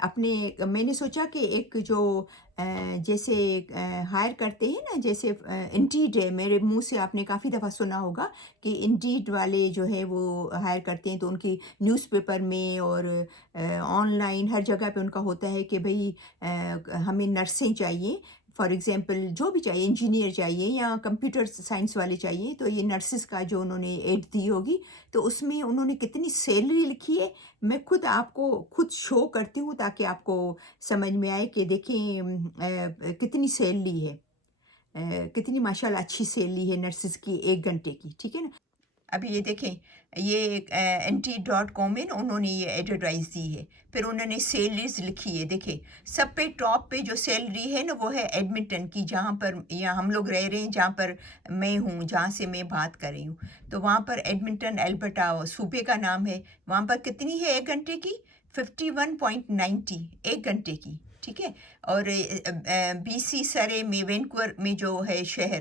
اپنے میں نے سوچا کہ ایک جو جیسے ہائر کرتے ہیں نا، جیسے انڈیڈ ہے، میرے منہ سے آپ نے کافی دفعہ سنا ہوگا کہ انڈیڈ والے جو ہے وہ ہائر کرتے ہیں، تو ان کی نیوز پیپر میں اور آن لائن ہر جگہ پہ ان کا ہوتا ہے کہ بھئی ہمیں نرسیں چاہیے، فار ایگزامپل جو بھی چاہیے، انجینئر چاہیے یا کمپیوٹر سائنس والے چاہیے، تو یہ نرسز کا جو انہوں نے ایڈ دی ہوگی، تو اس میں انہوں نے کتنی سیلری لکھی ہے، میں خود آپ کو خود شو کرتی ہوں تاکہ آپ کو سمجھ میں آئے کہ دیکھیں کتنی سیلری ہے، کتنی ماشاءاللہ اچھی سیلری ہے نرسز کی 1 گھنٹے کی، ٹھیک ہے نا۔ ابھی یہ دیکھیں، یہ NT.com میں انہوں نے یہ ایڈورٹائز دی ہے، پھر انہوں نے سیلریز لکھی ہے، دیکھیں سب پہ ٹاپ پہ جو سیلری ہے نا وہ ہے ایڈمنٹن کی، جہاں پر یہاں ہم لوگ رہ رہے ہیں، جہاں پر میں ہوں، جہاں سے میں بات کر رہی ہوں، تو وہاں پر ایڈمنٹن البرٹا صوبے کا نام ہے، وہاں پر کتنی ہے 1 گھنٹے کی؟ 51.90 1 گھنٹے کی، ٹھیک ہے۔ اور BC سرے میں وینکوور میں جو ہے شہر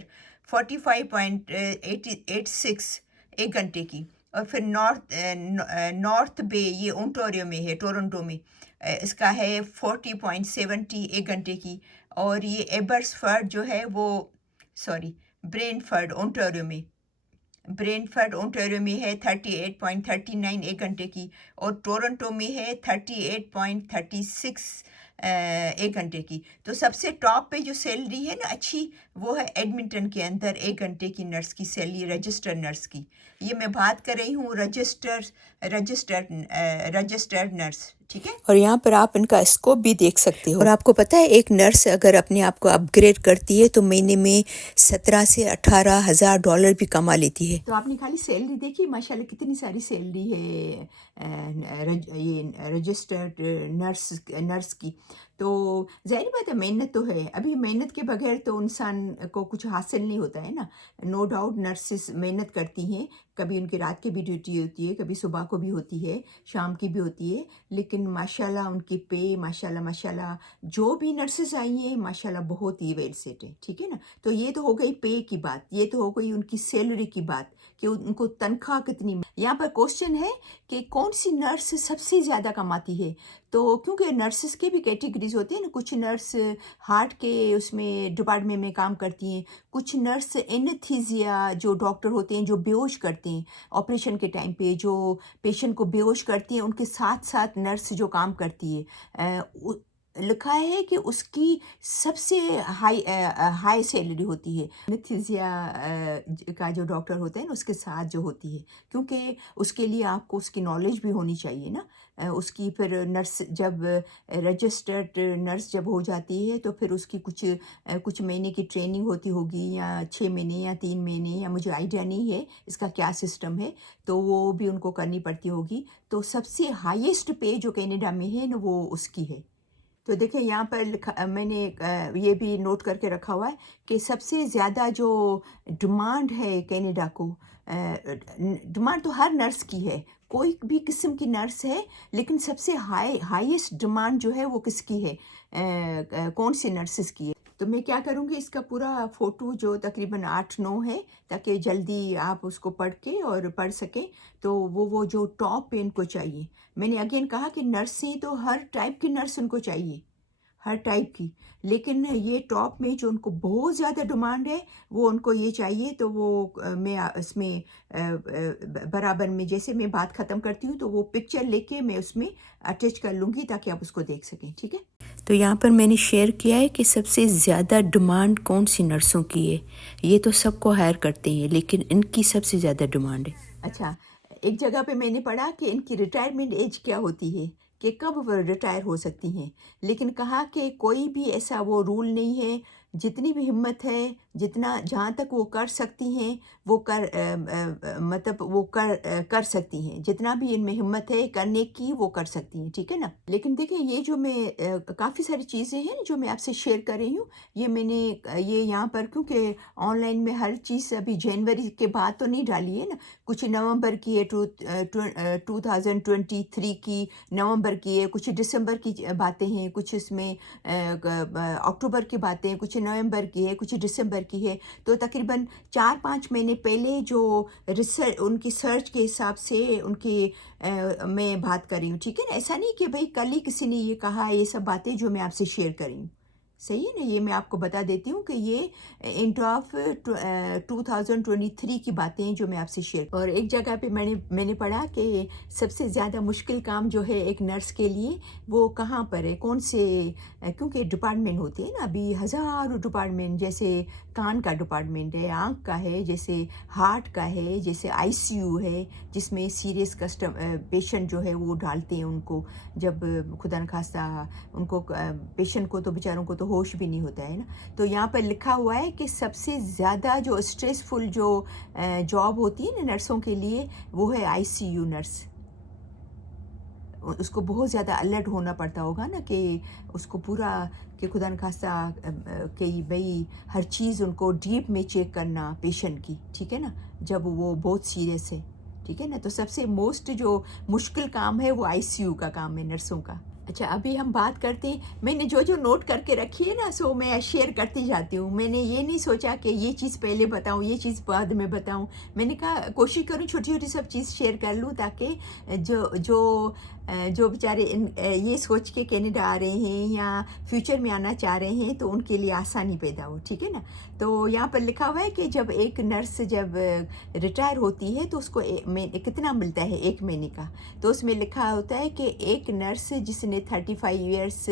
45.86 1 گھنٹے کی، اور پھر نارتھ بے یہ اونٹوریو میں ہے، ٹورنٹو میں، اس کا ہے 40.70 1 گھنٹے کی، اور یہ ایبرس فرڈ جو ہے وہ برین فرڈ اونٹاریو میں ہے 38.39 1 گھنٹے کی، اور ٹورنٹو میں ہے 38.36 1 گھنٹے کی۔ تو سب سے ٹاپ پہ جو سیلری ہے نا اچھی، وہ ہے ایڈمنٹن کے اندر 1 گھنٹے کی نرس کی سیلری، رجسٹرڈ نرس کی۔ یہ میں بات کر رہی ہوں رجسٹرڈ نرس، ٹھیک ہے۔ اور یہاں پر آپ ان کا اسکوپ بھی دیکھ سکتے ہو، اور آپ کو پتہ ہے ایک نرس اگر اپنے آپ کو اپ گریڈ کرتی ہے تو مہینے میں 17 سے 18 ہزار ڈالر بھی کما لیتی ہے۔ تو آپ نے خالی سیلری دیکھی، ماشاءاللہ کتنی ساری سیلری ہے یہ رجسٹرڈ نرس کی۔ تو ظاہر بات ہے محنت تو ہے، ابھی محنت کے بغیر تو انسان کو کچھ حاصل نہیں ہوتا ہے نا، نو ڈاؤٹ نرسز محنت کرتی ہیں، کبھی ان کی رات کی بھی ڈیوٹی ہوتی ہے، کبھی صبح کو بھی ہوتی ہے، شام کی بھی ہوتی ہے، لیکن ماشاءاللہ ان کی پے ماشاءاللہ جو بھی نرسز آئی ہیں ماشاءاللہ بہت ہی ویل سیٹ ہے، ٹھیک ہے نا۔ تو یہ تو ہو گئی پے کی بات، یہ تو ہو گئی ان کی سیلری کی بات کہ ان کو تنخواہ کتنی۔ یہاں پر کوشچن ہے کہ کون سی نرس سب سے زیادہ کماتی ہے، تو کیونکہ نرسز کے بھی کیٹیگریز ہوتے ہیں نا، کچھ نرس ہارٹ کے اس میں ڈپارٹمنٹ میں کام کرتی ہیں، کچھ نرس اینتھیزیا جو ڈاکٹر ہوتے ہیں جو بے ہوش کرتے ہیں آپریشن کے ٹائم پہ، جو پیشنٹ کو بے ہوش کرتی ہیں، ان کے ساتھ ساتھ نرس جو کام کرتی ہے، لکھا ہے کہ اس کی سب سے ہائی سیلری ہوتی ہے اینتھیزیا کا جو ڈاکٹر ہوتا ہے نا، اس کے ساتھ جو ہوتی ہے، کیونکہ اس کے لیے آپ کو اس کی نالج بھی ہونی چاہیے نا، اس کی پھر نرس جب رجسٹرڈ نرس جب ہو جاتی ہے تو پھر اس کی کچھ مہینے کی ٹریننگ ہوتی ہوگی، یا 6 مہینے یا 3 مہینے، یا مجھے آئیڈیا نہیں ہے اس کا کیا سسٹم ہے، تو وہ بھی ان کو کرنی پڑتی ہوگی۔ تو سب سے ہائیسٹ پے جو کینیڈا میں ہے نا وہ اس کی ہے۔ تو دیکھیں یہاں پر میں نے یہ بھی نوٹ کر کے رکھا ہوا ہے کہ سب سے زیادہ جو ڈیمانڈ ہے کینیڈا کو، ڈیمانڈ تو ہر نرس کی ہے، کوئی بھی قسم کی نرس ہے، لیکن سب سے ہائیسٹ ڈیمانڈ جو ہے وہ کس کی ہے، کون سی نرسز کی ہے۔ تو میں کیا کروں گی، اس کا پورا فوٹو جو تقریباً 8-9 ہے، تاکہ جلدی آپ اس کو پڑھ کے اور پڑھ سکیں، تو وہ جو ٹاپ پہ ان کو چاہیے۔ میں نے اگین کہا کہ نرسیں تو ہر ٹائپ کی نرس ان کو چاہیے، ہر ٹائپ کی، لیکن یہ ٹاپ میں جو ان کو بہت زیادہ ڈیمانڈ ہے وہ ان کو یہ چاہیے، تو وہ میں اس میں برابر میں جیسے میں بات ختم کرتی ہوں تو وہ پکچر لے کے میں اس میں اٹیچ کر لوں گی تاکہ آپ اس کو دیکھ سکیں، ٹھیک ہے۔ تو یہاں پر میں نے شیئر کیا ہے کہ سب سے زیادہ ڈیمانڈ کون سی نرسوں کی ہے، یہ تو سب کو ہائر کرتے ہیں لیکن ان کی سب سے زیادہ ڈیمانڈ ہے۔ اچھا، ایک جگہ پہ میں نے پڑھا کہ ان کی ریٹائرمنٹ ایج کیا ہوتی ہے، کہ کب وہ ریٹائر ہو سکتی ہیں، لیکن کہا کہ کوئی بھی ایسا وہ رول نہیں ہے، جتنی بھی ہمت ہے، جہاں تک وہ کر سکتی ہیں وہ مطلب وہ کر سکتی ہیں، جتنا بھی ان میں ہمت ہے کرنے کی وہ کر سکتی ہیں، ٹھیک ہے نا۔ لیکن دیکھیں یہ جو میں کافی ساری چیزیں ہیں جو میں آپ سے شیئر کر رہی ہوں، یہ میں نے یہ یہاں پر کیونکہ آن لائن میں ہر چیز ابھی جنوری کے بعد تو نہیں ڈالی ہے نا، کچھ نومبر کی ہے، 2023 کی نومبر کی ہے، کچھ دسمبر کی باتیں ہیں، کچھ اس میں اکتوبر کی باتیں، کچھ نومبر کی ہے، کچھ دسمبر کی ہے. تو تقریباً 4-5 مہینے پہلے جو ریسرچ ان کی سرچ کے حساب سے ان کی میں بات کر رہی ہوں. ٹھیک ہے نا, ایسا نہیں کہ بھئی کل ہی کسی نے یہ کہا. یہ سب باتیں جو میں آپ سے شیئر کر رہی ہوں, صحیح ہے نا, یہ میں آپ کو بتا دیتی ہوں کہ یہ اینڈ آف 2023 کی باتیں جو میں آپ سے شیئر. اور ایک جگہ پہ میں نے پڑھا کہ سب سے زیادہ مشکل کام جو ہے ایک نرس کے لیے وہ کہاں پر ہے, کون سے, کیونکہ ڈپارٹمنٹ ہوتے ہیں نا ابھی ہزاروں ڈپارٹمنٹ. جیسے کان کا ڈپارٹمنٹ ہے, آنکھ کا ہے, جیسے ہارٹ کا ہے, جیسے آئی سی یو ہے جس میں سیریس پیشنٹ جو ہے وہ ڈالتے ہیں ان کو, جب خدا نخواستہ ان کو پیشنٹ کو تو بیچاروں کو تو ہوش بھی نہیں ہوتا ہے نا. تو یہاں پر لکھا ہوا ہے کہ سب سے زیادہ جو اسٹریسفل جو جاب ہوتی ہے نا نرسوں کے لیے وہ ہے آئی سی یو نرس. اس کو بہت زیادہ الرٹ ہونا پڑتا ہوگا نا کہ اس کو پورا کہ خدا نخواستہ کہ بھئی ہر چیز ان کو ڈیپ میں چیک کرنا پیشنٹ کی. ٹھیک ہے نا, جب وہ بہت سیریس ہے. ٹھیک ہے نا, تو سب سے موسٹ جو مشکل کام ہے وہ آئی سی یو کا کام ہے نرسوں کا. اچھا, ابھی ہم بات کرتے ہیں. میں نے جو نوٹ کر کے رکھی ہے نا سو میں شیئر کرتی جاتی ہوں. میں نے یہ نہیں سوچا کہ یہ چیز پہلے بتاؤں, یہ چیز بعد میں بتاؤں. میں نے کہا کوشش کروں چھوٹی چھوٹی سب چیز شیئر کر لوں تاکہ جو بیچارے یہ سوچ کے کینیڈا آ رہے ہیں یا فیوچر میں آنا چاہ رہے ہیں تو ان کے لیے آسانی پیدا ہو. ٹھیک ہے نا. تو یہاں پر لکھا ہوا ہے کہ جب ایک نرس جب ریٹائر ہوتی ہے تو اس کو کتنا ملتا ہے 1 مہینے کا. تو اس میں لکھا ہوتا ہے کہ ایک نرس جس نے 35 ایئرس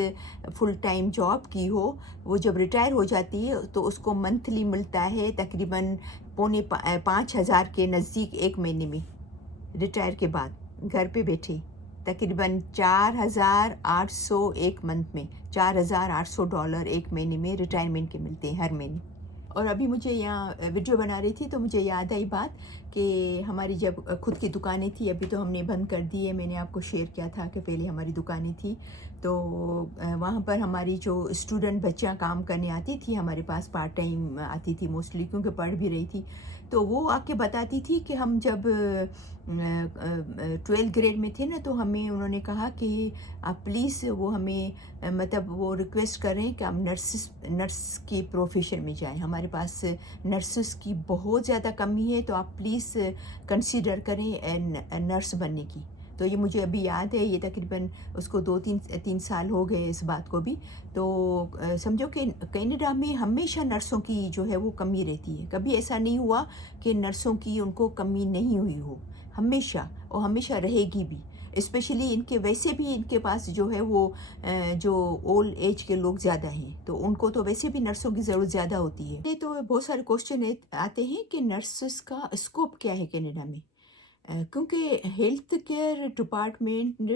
فل ٹائم جاب کی ہو وہ جب ریٹائر ہو جاتی ہے تو اس کو منتھلی ملتا ہے تقریباً 5,000 کے نزدیک 1 مہینے میں. ریٹائر کے بعد گھر پہ بیٹھے تقریباً 4,800 ایک منتھ میں, $4,800 1 مہینے میں ریٹائرمنٹ کے ملتے ہیں ہر مہینے. اور ابھی مجھے یہاں ویڈیو بنا رہی تھی تو مجھے یاد آئی بات کہ ہماری جب خود کی دکانیں تھیں, ابھی تو ہم نے بند کر دی ہے. میں نے آپ کو شیئر کیا تھا کہ پہلے ہماری دکانیں تھیں تو وہاں پر ہماری جو اسٹوڈنٹ بچیاں کام کرنے آتی تھی ہمارے پاس, پارٹ ٹائم آتی تھی موسٹلی کیونکہ پڑھ بھی رہی تھی. تو وہ آ کے بتاتی تھی کہ ہم جب 12 گریڈ میں تھے نا تو ہمیں انہوں نے کہا کہ آپ پلیز وہ ہمیں مطلب وہ ریکویسٹ کر رہے ہیں کہ آپ نرس کی پروفیشن میں جائیں. ہمارے پاس نرسز کی بہت زیادہ کمی ہے تو آپ پلیز کنسیڈر کریں نرس بننے کی. تو یہ مجھے ابھی یاد ہے, یہ تقریباً اس کو 2-3 سال ہو گئے اس بات کو بھی. تو سمجھو کہ کینیڈا میں ہمیشہ نرسوں کی جو ہے وہ کمی رہتی ہے. کبھی ایسا نہیں ہوا کہ نرسوں کی ان کو کمی نہیں ہوئی ہو, ہمیشہ اور ہمیشہ رہے گی بھی. اسپیشلی ان کے ویسے بھی ان کے پاس جو ہے وہ جو اولڈ ایج کے لوگ زیادہ ہیں تو ان کو تو ویسے بھی نرسوں کی ضرورت زیادہ ہوتی ہے. تو بہت سارے کوشچن آتے ہیں کہ نرسز کا اسکوپ کیا ہے کینیڈا میں, کیونکہ ہیلتھ کیئر ڈپارٹمنٹ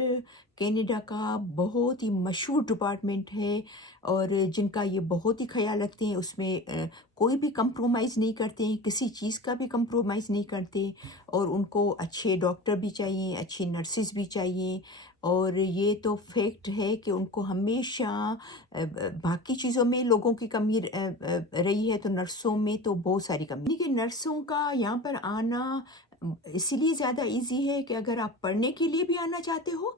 کینیڈا کا بہت ہی مشہور ڈپارٹمنٹ ہے اور جن کا یہ بہت ہی خیال رکھتے ہیں. اس میں کوئی بھی کمپرومائز نہیں کرتے ہیں, کسی چیز کا بھی کمپرومائز نہیں کرتے, اور ان کو اچھے ڈاکٹر بھی چاہیے, اچھی نرسز بھی چاہیے. اور یہ تو فیکٹ ہے کہ ان کو ہمیشہ باقی چیزوں میں لوگوں کی کمی رہی ہے تو نرسوں میں تو بہت ساری کمی. کہ نرسوں کا یہاں پر آنا اسی لیے زیادہ ایزی ہے کہ اگر آپ پڑھنے کے لیے بھی آنا چاہتے ہو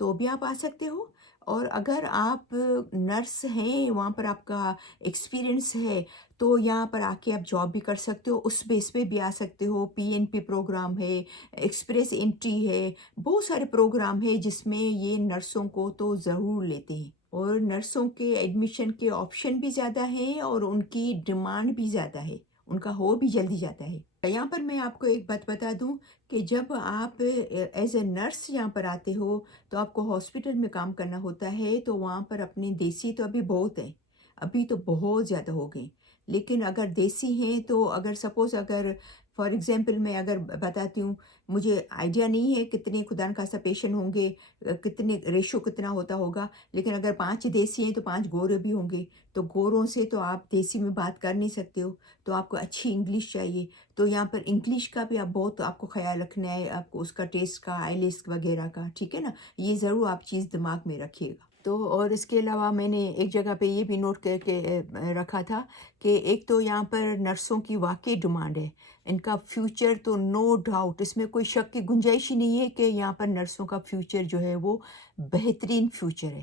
تو بھی آپ آ سکتے ہو, اور اگر آپ نرس ہیں وہاں پر آپ کا ایکسپیرئنس ہے تو یہاں پر آ کے آپ جاب بھی کر سکتے ہو, اس بیس پہ بھی آ سکتے ہو. PNP پروگرام ہے, ایکسپریس انٹری ہے, بہت سارے پروگرام ہے جس میں یہ نرسوں کو تو ضرور لیتے ہیں. اور نرسوں کے ایڈمیشن کے آپشن بھی زیادہ ہیں اور ان کی ڈیمانڈ بھی زیادہ ہے, ان کا ہو بھی جلدی جاتا ہے. یہاں پر میں آپ کو ایک بات بتا دوں کہ جب آپ ایز اے نرس یہاں پر آتے ہو تو آپ کو ہاسپٹل میں کام کرنا ہوتا ہے تو وہاں پر اپنے دیسی تو ابھی بہت ہیں, ابھی تو بہت زیادہ ہو گئے. لیکن اگر دیسی ہیں تو اگر سپوز اگر فار ایگزامپل میں اگر بتاتی ہوں, مجھے آئیڈیا نہیں ہے کتنے خدا نخواستہ پیشنٹ ہوں گے, کتنے ریشو کتنا ہوگا, لیکن اگر 5 دیسی ہیں تو 5 گورے بھی ہوں گے. تو گوروں سے تو آپ دیسی میں بات کر نہیں سکتے ہو, تو آپ کو اچھی انگلش چاہیے. تو یہاں پر انگلش کا بھی آپ کو خیال رکھنا ہے, آپ کو اس کا ٹیسٹ کا آئیلیس وغیرہ کا. ٹھیک ہے نا, یہ ضرور آپ چیز دماغ میں رکھیے گا. تو اور اس کے علاوہ میں نے ایک جگہ پہ یہ بھی نوٹ کر کے رکھا تھا کہ ایک تو یہاں پر نرسوں کی واقعی ڈیمانڈ ہے, ان کا فیوچر تو نو ڈاؤٹ, اس میں کوئی شک کی گنجائش ہی نہیں ہے کہ یہاں پر نرسوں کا فیوچر جو ہے وہ بہترین فیوچر ہے.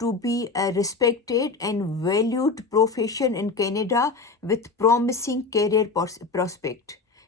to be a respected and valued profession in Canada with promising career prospect।